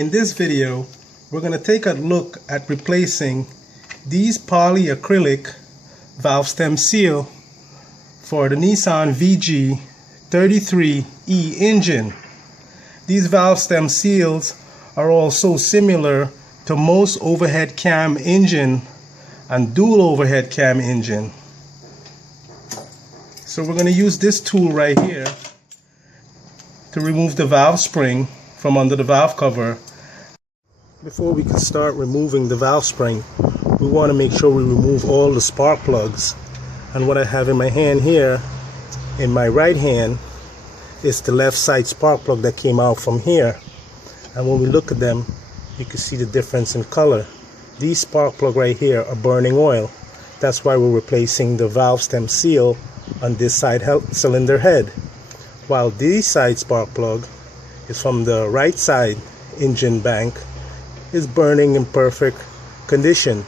In this video, we're going to take a look at replacing these polyacrylic valve stem seal for the Nissan VG33E engine. These valve stem seals are also similar to most overhead cam engine and dual overhead cam engine. So we're going to use this tool right here to remove the valve spring from under the valve cover. Before we can start removing the valve spring, we want to make sure we remove all the spark plugs. And what I have in my hand here, in my right hand, is the left side spark plug that came out from here. And when we look at them, you can see the difference in color. These spark plugs right here are burning oil. That's why we're replacing the valve stem seal on this side cylinder head. While this side spark plug is from the right side engine bank, is burning in perfect condition.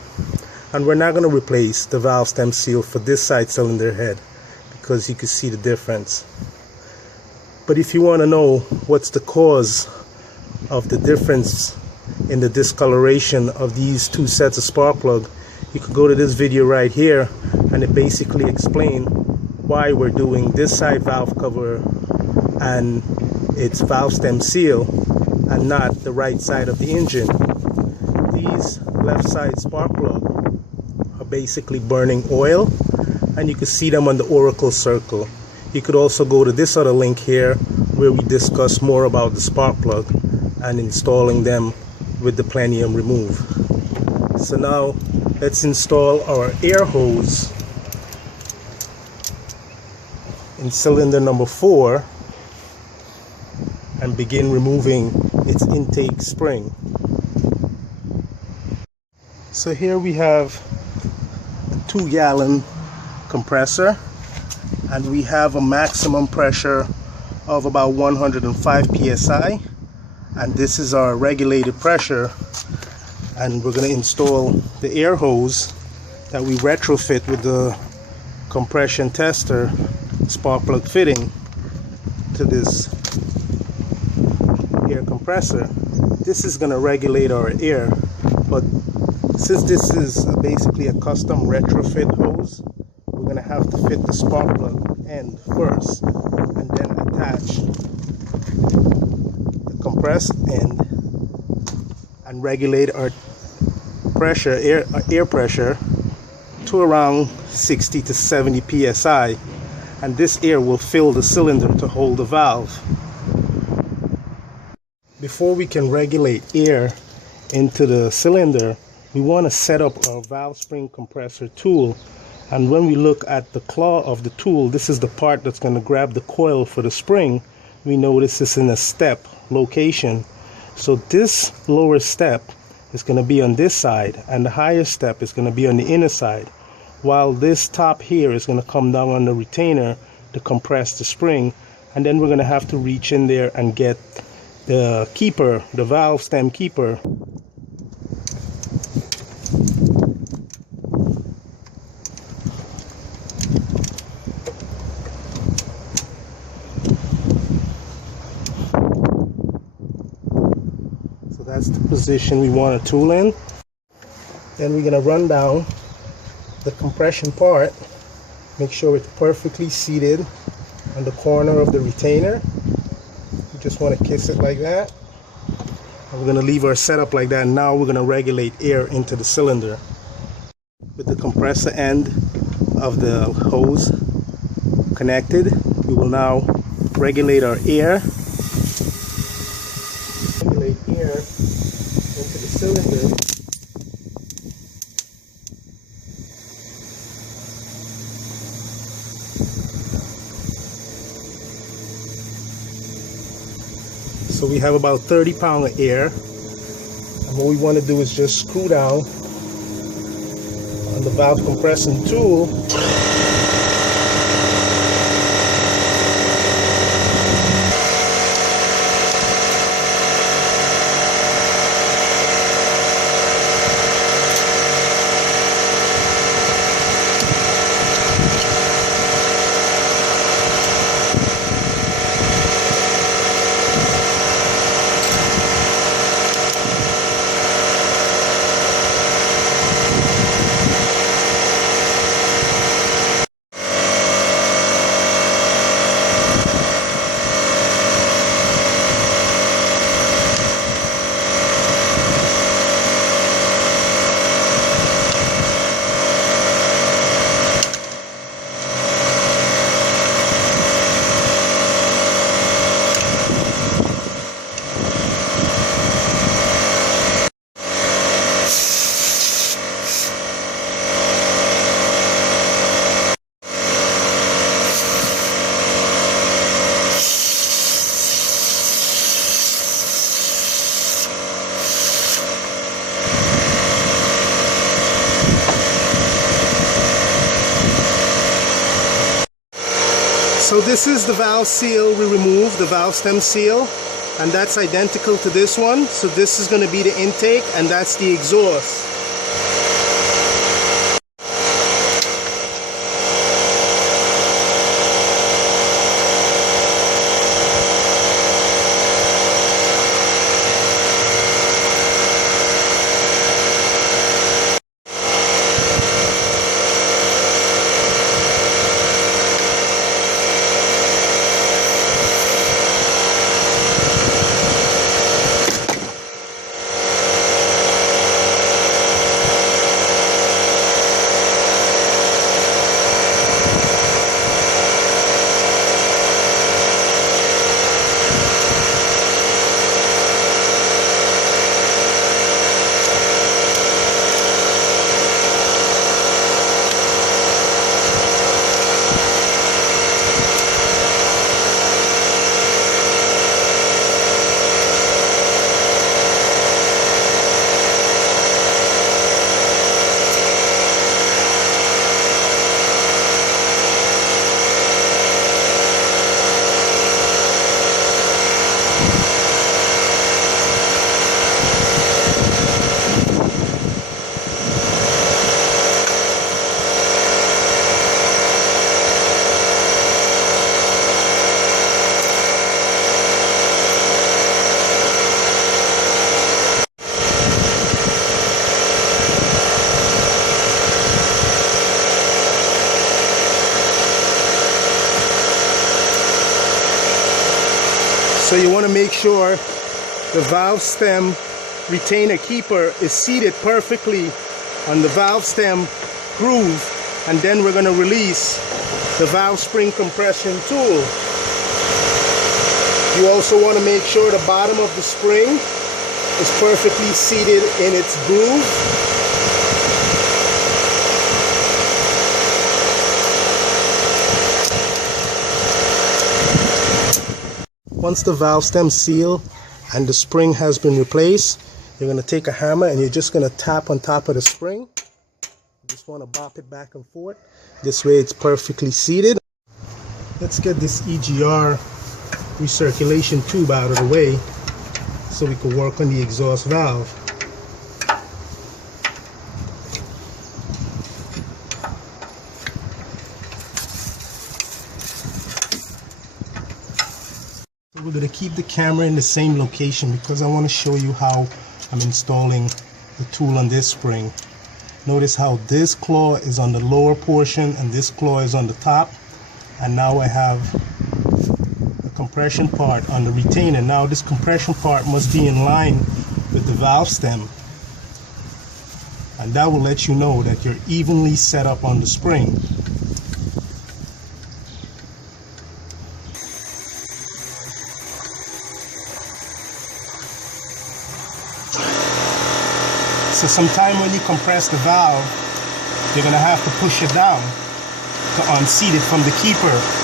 And we're not going to replace the valve stem seal for this side cylinder head because you can see the difference. But if you want to know what's the cause of the difference in the discoloration of these two sets of spark plug, you can go to this video right here, and it basically explains why we're doing this side valve cover and its valve stem seal and not the right side of the engine. These left side spark plug are basically burning oil, and you can see them on the Oracle circle. You could also go to this other link here where we discuss more about the spark plug and installing them with the plinum remove. So now let's install our air hose in cylinder number 4 and begin removing its intake spring. So here we have a 2-gallon compressor, and we have a maximum pressure of about 105 psi, and this is our regulated pressure. And we're going to install the air hose that we retrofit with the compression tester spark plug fitting to this air compressor. This is going to regulate our air, but since this is basically a custom retrofit hose, we're going to have to fit the spark plug end first and then attach the compressed end and regulate our pressure, air pressure, to around 60 to 70 psi, and this air will fill the cylinder to hold the valve. Before we can regulate air into the cylinder, we want to set up our valve spring compressor tool. And when we look at the claw of the tool, this is the part that's going to grab the coil for the spring. We notice it's in a step location. So this lower step is going to be on this side, and the higher step is going to be on the inner side, while this top here is going to come down on the retainer to compress the spring. And then we're going to have to reach in there and get the keeper, the valve stem keeper. So that's the position we want to tool in. Then we're going to run down the compression part, make sure it's perfectly seated on the corner of the retainer. You just want to kiss it like that. And we're going to leave our setup like that. Now we're going to regulate air into the cylinder. With the compressor end of the hose connected, we will now regulate our air. Regulate air into the cylinder. So we have about 30 pounds of air, and what we want to do is just screw down on the valve compressing tool. So this is the valve seal we removed, the valve stem seal, and that's identical to this one. So this is going to be the intake and that's the exhaust. So you want to make sure the valve stem retainer keeper is seated perfectly on the valve stem groove, and then we're going to release the valve spring compression tool. You also want to make sure the bottom of the spring is perfectly seated in its groove. Once the valve stem seal and the spring has been replaced, you're going to take a hammer and you're just going to tap on top of the spring. You just want to bop it back and forth. This way it's perfectly seated. Let's get this EGR recirculation tube out of the way so we can work on the exhaust valve. We're going to keep the camera in the same location because I want to show you how I'm installing the tool on this spring. Notice how this claw is on the lower portion and this claw is on the top, and now I have the compression part on the retainer. Now this compression part must be in line with the valve stem, and that will let you know that you're evenly set up on the spring. So sometime when you compress the valve, you're going to have to push it down to unseat it from the keeper.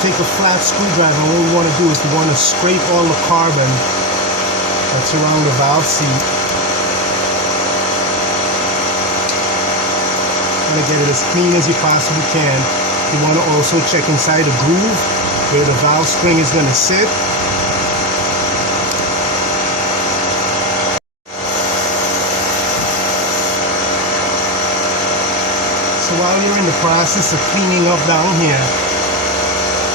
Take a flat screwdriver, and what we want to do is we want to scrape all the carbon that's around the valve seat. Want to get it as clean as you possibly can. You want to also check inside the groove where the valve spring is going to sit. So while you're in the process of cleaning up down here,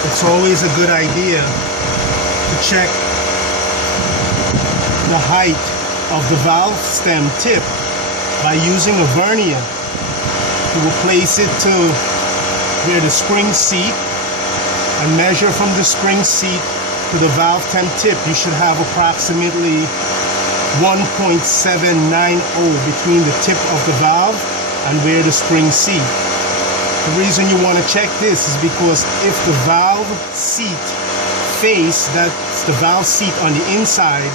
it's always a good idea to check the height of the valve stem tip by using a vernier. You will place it to where the spring seat and measure from the spring seat to the valve stem tip. You should have approximately 1.790 between the tip of the valve and where the spring seat. The reason you want to check this is because if the valve seat face, that's the valve seat on the inside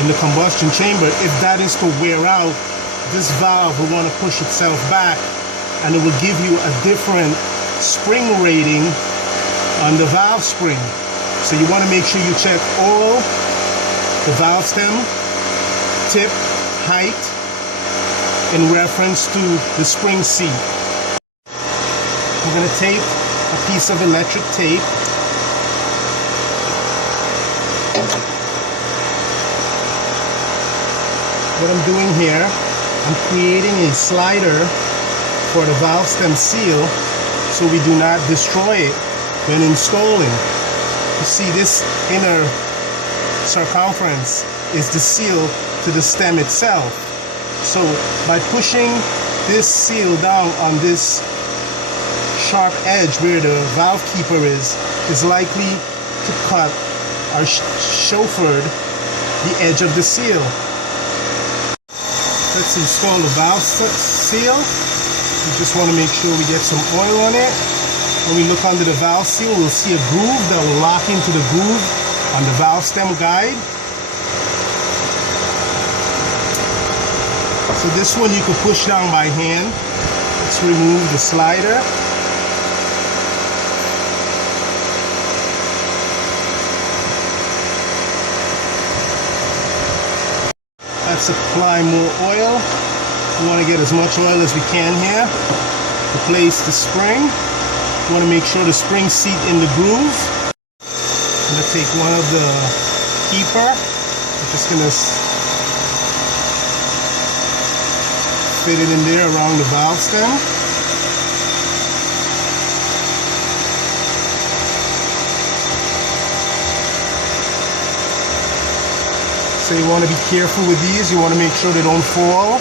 in the combustion chamber, if that is to wear out, this valve will want to push itself back and it will give you a different spring rating on the valve spring. So you want to make sure you check all the valve stem tip height in reference to the spring seat. I'm going to take a piece of electric tape. What I'm doing here, I'm creating a slider for the valve stem seal so we do not destroy it when installing. You see, this inner circumference is the seal to the stem itself. So by pushing this seal down on this sharp edge where the valve keeper is likely to cut or chauffeured the edge of the seal. Let's install the valve seal. We just want to make sure we get some oil on it. When we look under the valve seal, we'll see a groove that will lock into the groove on the valve stem guide. So this one you can push down by hand. Let's remove the slider. Let's apply more oil. We want to get as much oil as we can here. Replace the spring. We want to make sure the spring seat in the groove. I'm going to take one of the keeper. I'm just going to fit it in there around the valve stem. So you want to be careful with these. You want to make sure they don't fall.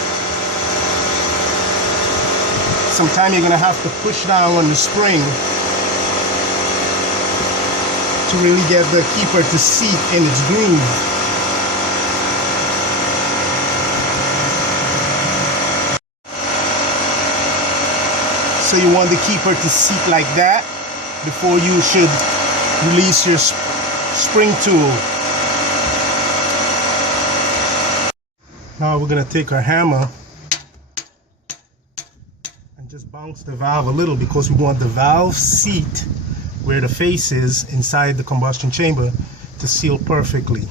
Sometimes you're going to have to push down on the spring to really get the keeper to seat in its groove. So you want the keeper to seat like that before you should release your spring tool. Now we're going to take our hammer and just bounce the valve a little because we want the valve seat where the face is inside the combustion chamber to seal perfectly.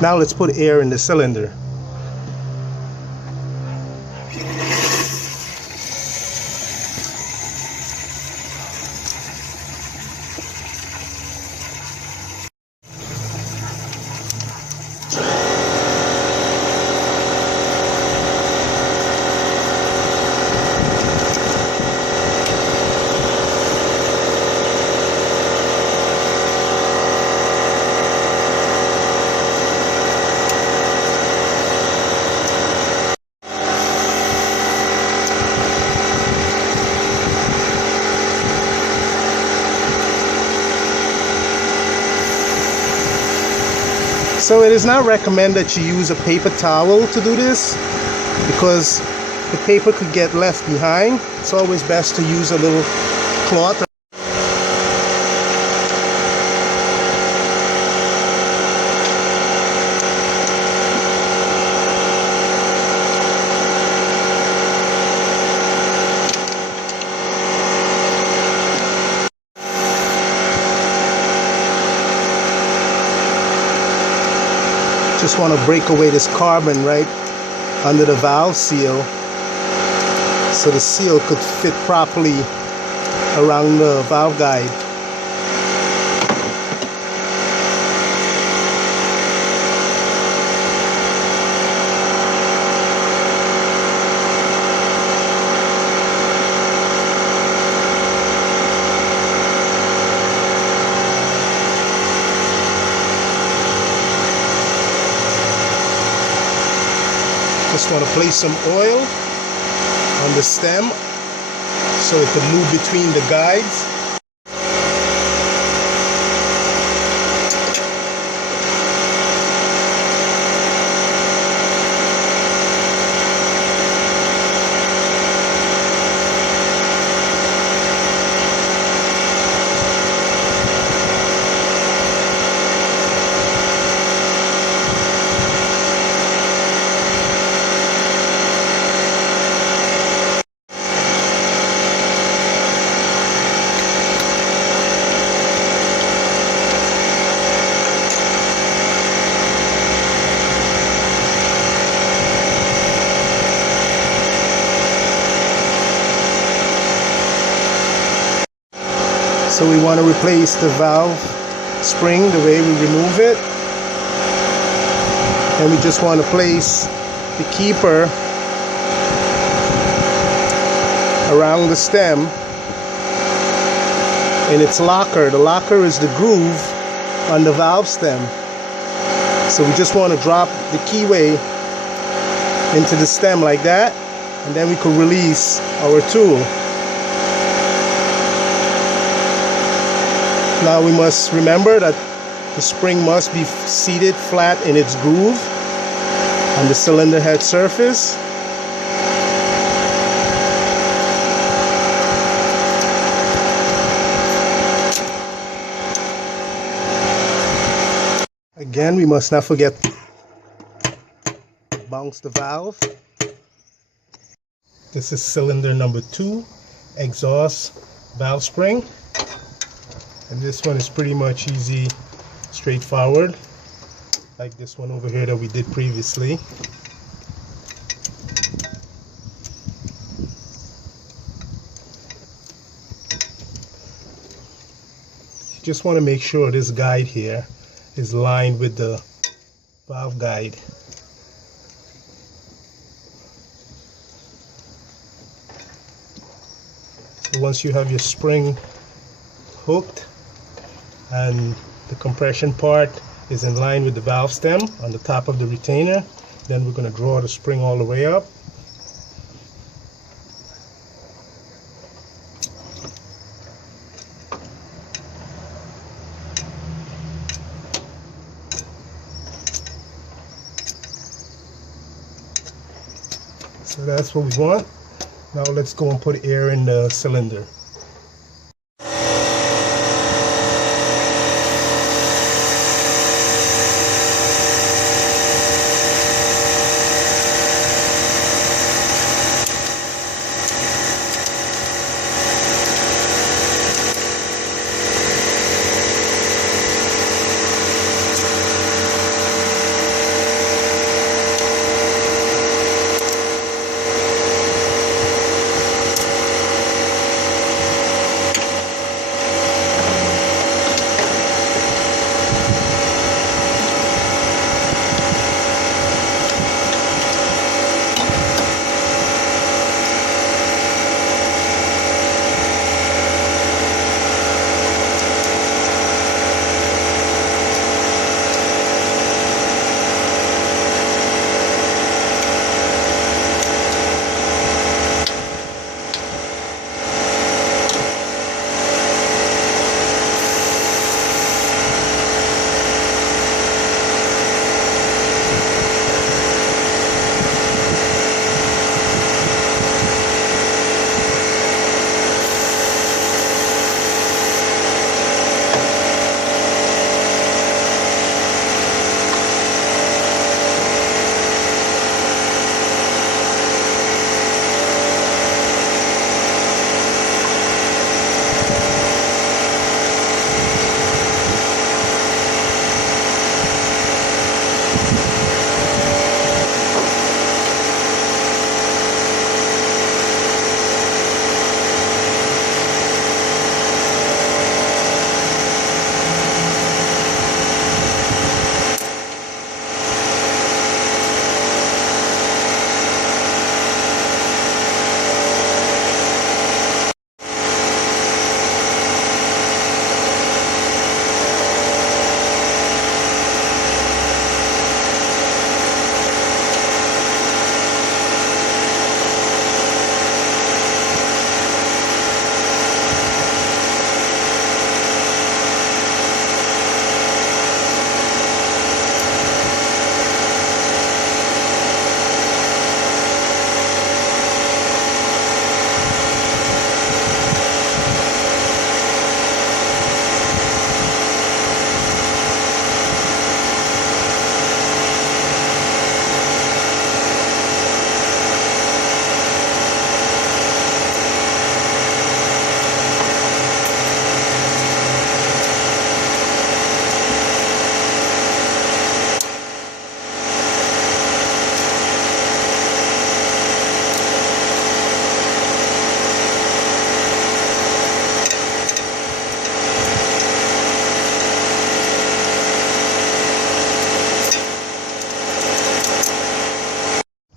Now let's put air in the cylinder. So it is not recommended that you use a paper towel to do this because the paper could get left behind. It's always best to use a little cloth. Just want to break away this carbon right under the valve seal so the seal could fit properly around the valve guide. Just want to place some oil on the stem so it can move between the guides. So we want to replace the valve spring the way we remove it, and we just want to place the keeper around the stem in its locker. The locker is the groove on the valve stem, so we just want to drop the keyway into the stem like that, and then we could release our tool. Now we must remember that the spring must be seated flat in its groove on the cylinder head surface. Again, we must not forget to bounce the valve. This is cylinder number 2, exhaust valve spring. And this one is pretty much easy, straightforward, like this one over here that we did previously. You just want to make sure this guide here is lined with the valve guide. So once you have your spring hooked and the compression part is in line with the valve stem on the top of the retainer, then we're going to draw the spring all the way up. So that's what we want. Now let's go and put air in the cylinder.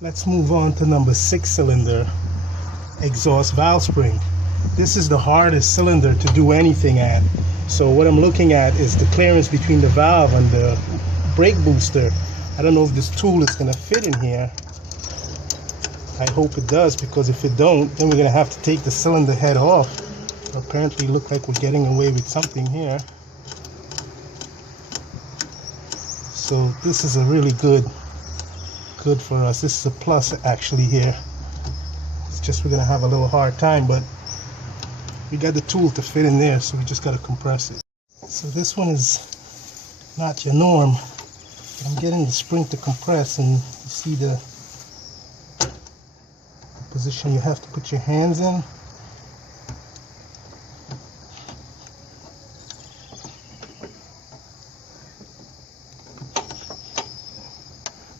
Let's move on to number 6 cylinder exhaust valve spring. This is the hardest cylinder to do anything at. So what I'm looking at is the clearance between the valve and the brake booster. I don't know if this tool is going to fit in here. I hope it does, because if it don't, then we're going to have to take the cylinder head off. Apparently look like we're getting away with something here. So this is a really good for us. This is a plus actually here. It's just we're going to have a little hard time, but we got the tool to fit in there, so we just got to compress it. So this one is not your norm. I'm getting the spring to compress, and you see the position you have to put your hands in.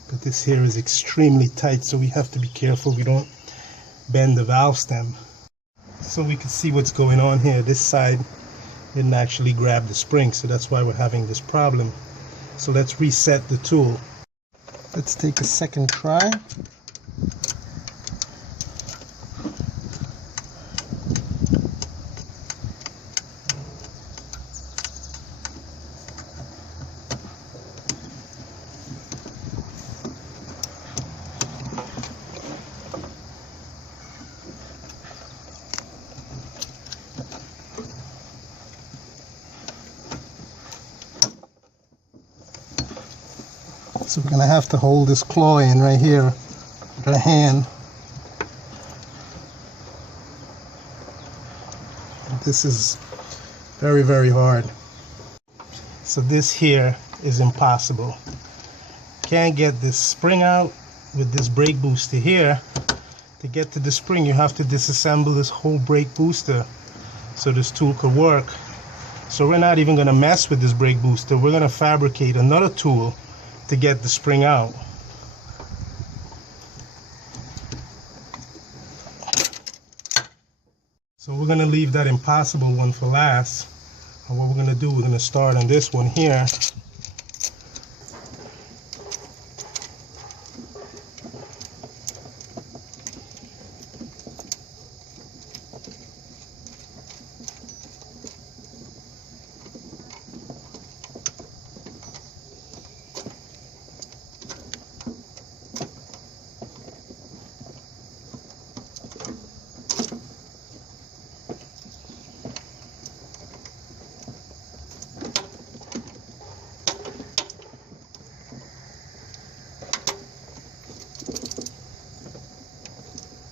But this here is extremely tight, so we have to be careful we don't bend the valve stem. So we can see what's going on here. This side didn't actually grab the spring, so that's why we're having this problem. So let's reset the tool. Let's take a second try. So we're going to have to hold this claw in right here with our hand. This is very, very hard. So this here is impossible. Can't get this spring out with this brake booster here. To get to the spring, you have to disassemble this whole brake booster so this tool could work. So we're not even going to mess with this brake booster. We're going to fabricate another tool to get the spring out. So we're going to leave that impossible one for last. And what we're going to do, we're going to start on this one here.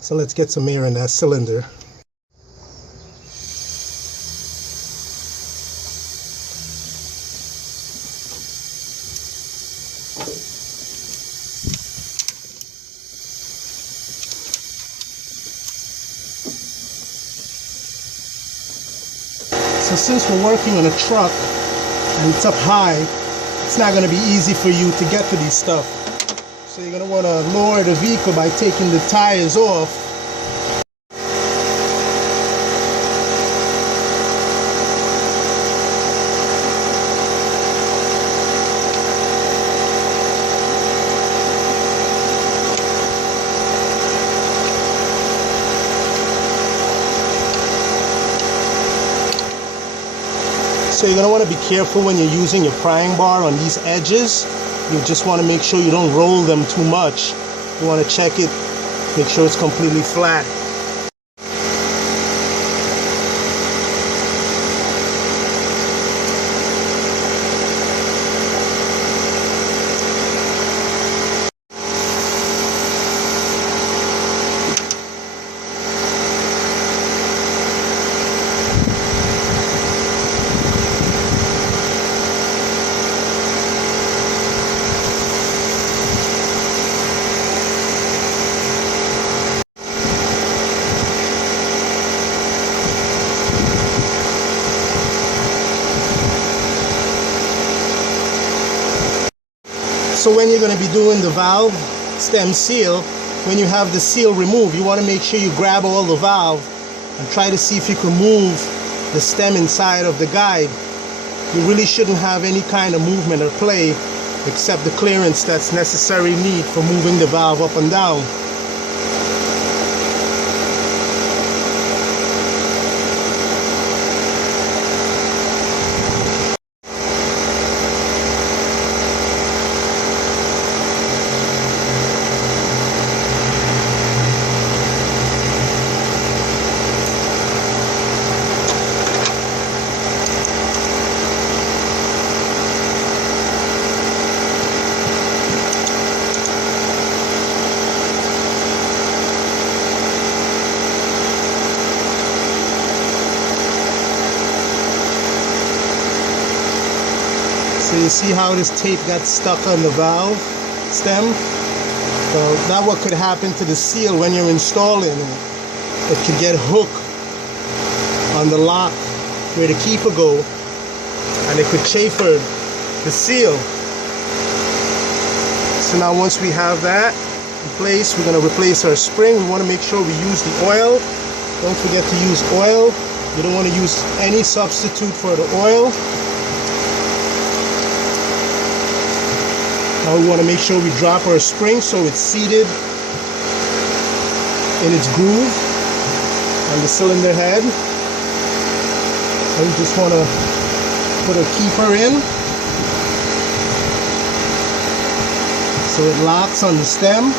So let's get some air in that cylinder. So since we're working on a truck and it's up high, it's not going to be easy for you to get to these stuff. So you're going to want to lower the vehicle by taking the tires off. So you're going to want to be careful when you're using your prying bar on these edges. You just want to make sure you don't roll them too much. You want to check it, make sure it's completely flat. So when you're going to be doing the valve stem seal, when you have the seal removed, you want to make sure you grab all the valve and try to see if you can move the stem inside of the guide. You really shouldn't have any kind of movement or play except the clearance that's necessary need for moving the valve up and down. So you see how this tape got stuck on the valve stem? So that's what could happen to the seal when you're installing it. It could get hooked on the lock where the keeper go, and it could chamfer the seal. So now once we have that in place, we're going to replace our spring. We want to make sure we use the oil. Don't forget to use oil. You don't want to use any substitute for the oil. Now we want to make sure we drop our spring so it's seated in its groove on the cylinder head. And we just want to put a keeper in so it locks on the stem.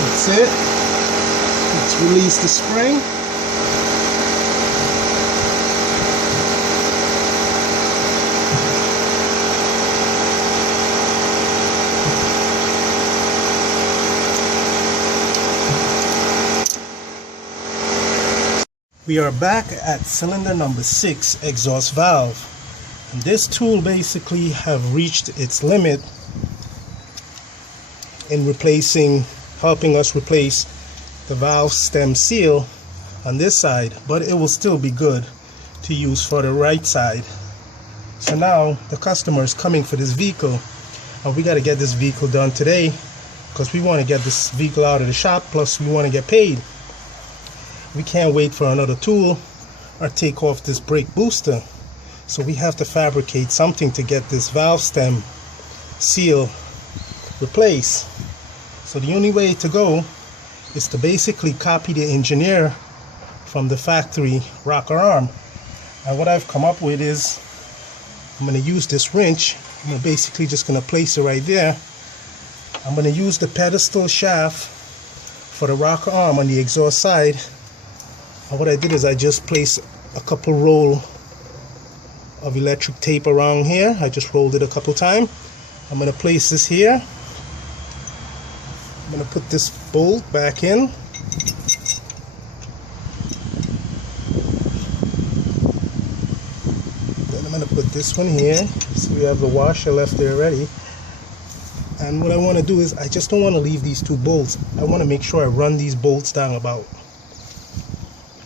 That's it. Let's release the spring. We are back at cylinder number 6 exhaust valve. And this tool basically have reached its limit in helping us replace the valve stem seal on this side, but it will still be good to use for the right side. So now the customer is coming for this vehicle, and we got to get this vehicle done today because we want to get this vehicle out of the shop, plus we want to get paid. We can't wait for another tool or take off this brake booster, so we have to fabricate something to get this valve stem seal replaced. So the only way to go is to basically copy the engineer from the factory rocker arm. And what I've come up with is I'm going to use this wrench. I'm basically just going to place it right there. I'm going to use the pedestal shaft for the rocker arm on the exhaust side. And what I did is I just placed a couple roll of electric tape around here. I just rolled it a couple times. I'm going to place this here. I'm going to put this bolt back in. Then I'm going to put this one here. So we have the washer left there already. And what I want to do is I just don't want to leave these two bolts. I want to make sure I run these bolts down about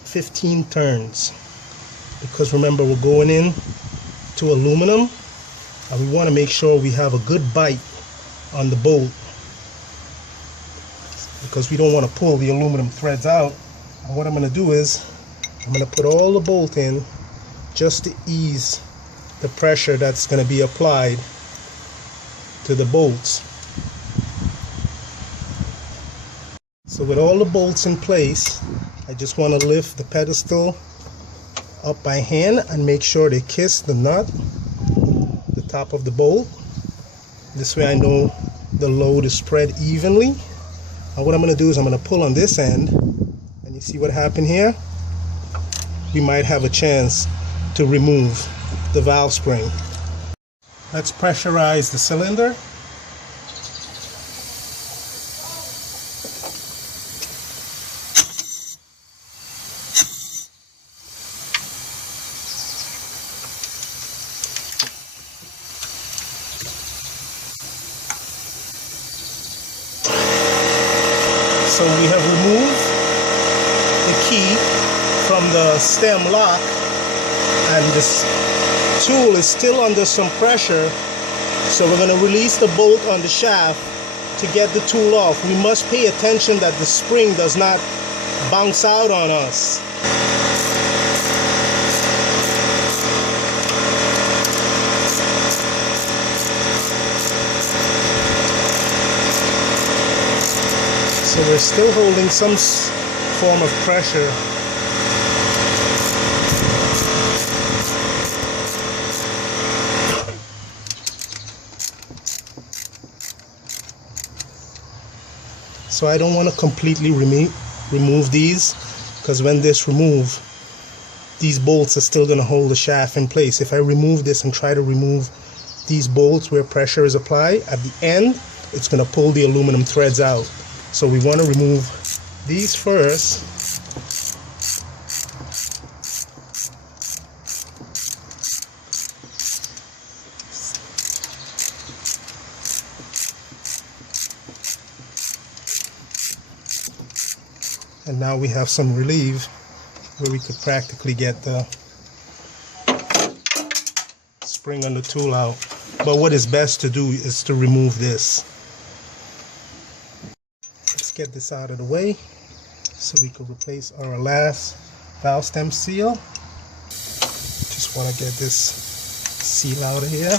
15 turns. Because remember, we're going in to aluminum, and we want to make sure we have a good bite on the bolt, because we don't want to pull the aluminum threads out. And what I'm going to do is I'm going to put all the bolt in just to ease the pressure that's going to be applied to the bolts. So with all the bolts in place, I just want to lift the pedestal up by hand and make sure they kiss the nut, the top of the bolt. This way I know the load is spread evenly. And what I'm going to do is I'm going to pull on this end, and you see what happened here? We might have a chance to remove the valve spring. Let's pressurize the cylinder. So we have removed the key from the stem lock, and this tool is still under some pressure. So we're going to release the bolt on the shaft to get the tool off, we must pay attention that the spring does not bounce out on us. So we're still holding some form of pressure. So I don't want to completely remove these, because when this remove, these bolts are still going to hold the shaft in place. If I remove this and try to remove these bolts where pressure is applied, at the end it's going to pull the aluminum threads out. So we want to remove these first. And now we have some relief where we could practically get the spring on the tool out. But what is best to do is to remove this. Let's get this out of the way so we can replace our last valve stem seal. Just want to get this seal out of here.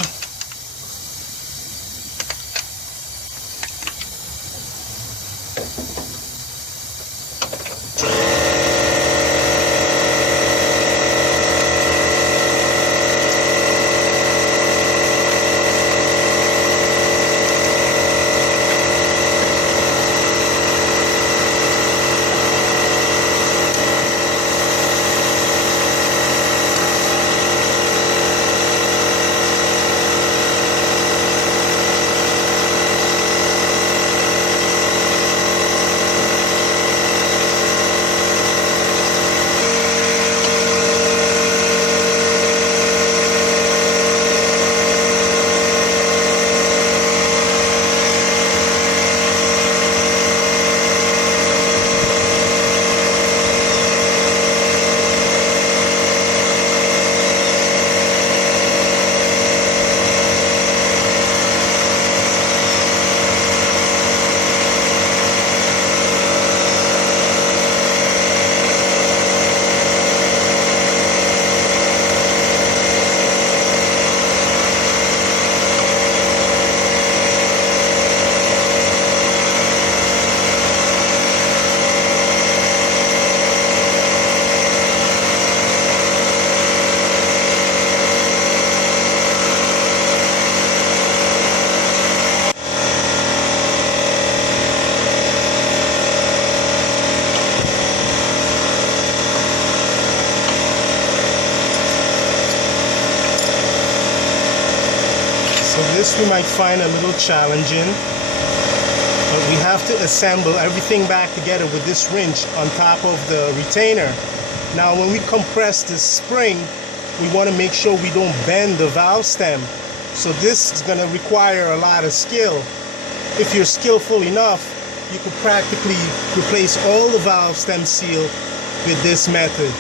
This we might find a little challenging, but we have to assemble everything back together with this wrench on top of the retainer. Now when we compress this spring, we want to make sure we don't bend the valve stem. So this is going to require a lot of skill. If you're skillful enough, you could practically replace all the valve stem seal with this method.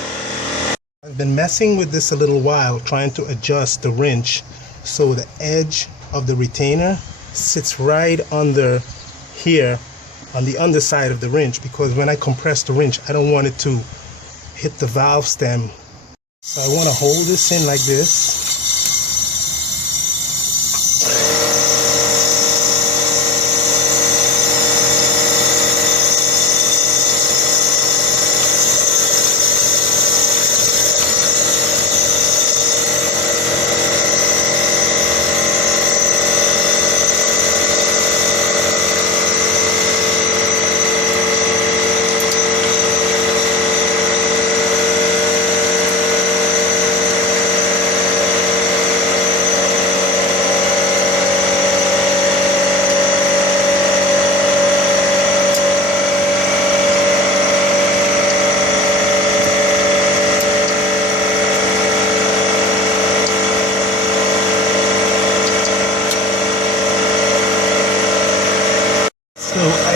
I've been messing with this a little while, trying to adjust the wrench so the edge of the retainer sits right under here on the underside of the wrench, because when I compress the wrench, I don't want it to hit the valve stem. So I want to hold this in like this.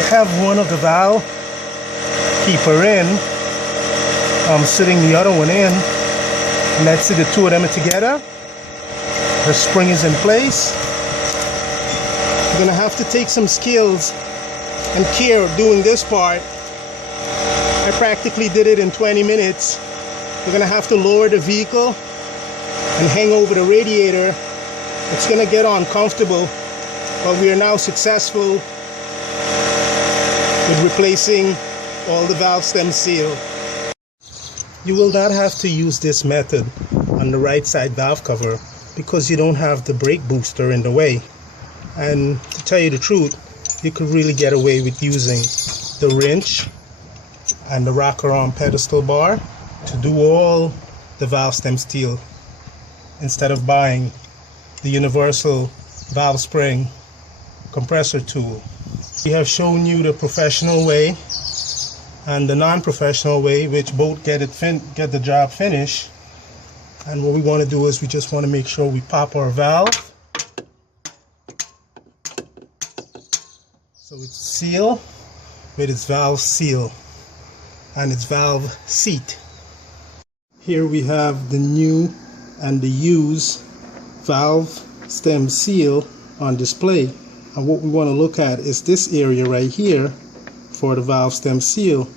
Have one of the valve keeper in, I'm sitting the other one in, and that's it, the two of them are together. The spring is in place. I'm You're gonna have to take some skills and care doing this part. I practically did it in 20 minutes. You're gonna have to lower the vehicle and hang over the radiator. It's gonna get uncomfortable, but we are now successful with replacing all the valve stem seal. You will not have to use this method on the right side valve cover because you don't have the brake booster in the way. And to tell you the truth, you could really get away with using the wrench and the rocker arm pedestal bar to do all the valve stem steel instead of buying the universal valve spring compressor tool. We have shown you the professional way and the non-professional way, which both get the job finished. And what we want to do is we just want to make sure we pop our valve so it's sealed with its valve seal and its valve seat. Here we have the new and the used valve stem seal on display, and what we want to look at is this area right here for the valve stem seal.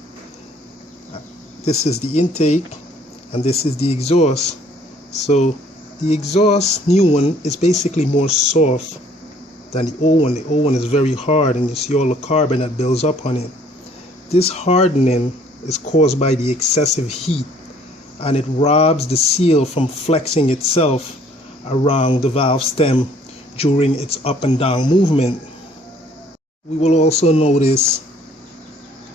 This is the intake and this is the exhaust. So the exhaust, new one, is basically more soft than the old one. The old one is very hard and you see all the carbon that builds up on it. This hardening is caused by the excessive heat, and it robs the seal from flexing itself around the valve stem during its up and down movement. We will also notice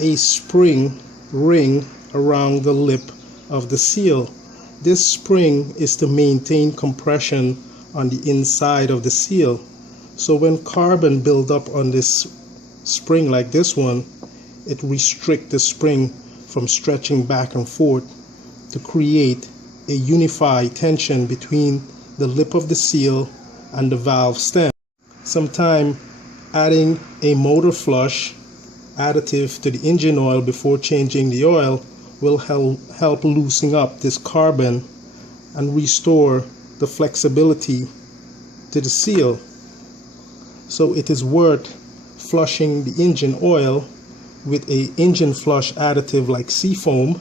a spring ring around the lip of the seal. This spring is to maintain compression on the inside of the seal. So when carbon build up on this spring like this one, it restricts the spring from stretching back and forth to create a unified tension between the lip of the seal and the valve stem. Sometime adding a motor flush additive to the engine oil before changing the oil will help loosen up this carbon and restore the flexibility to the seal. So it is worth flushing the engine oil with a engine flush additive like seafoam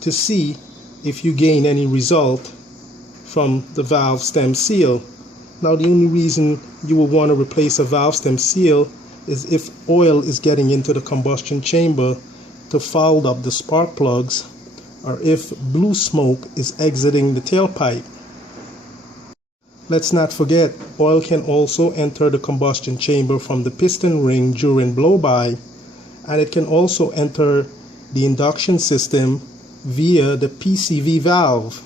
to see if you gain any result from the valve stem seal. Now the only reason you will want to replace a valve stem seal is if oil is getting into the combustion chamber to foul up the spark plugs, or if blue smoke is exiting the tailpipe. Let's not forget, oil can also enter the combustion chamber from the piston ring during blow-by, and it can also enter the induction system via the PCV valve.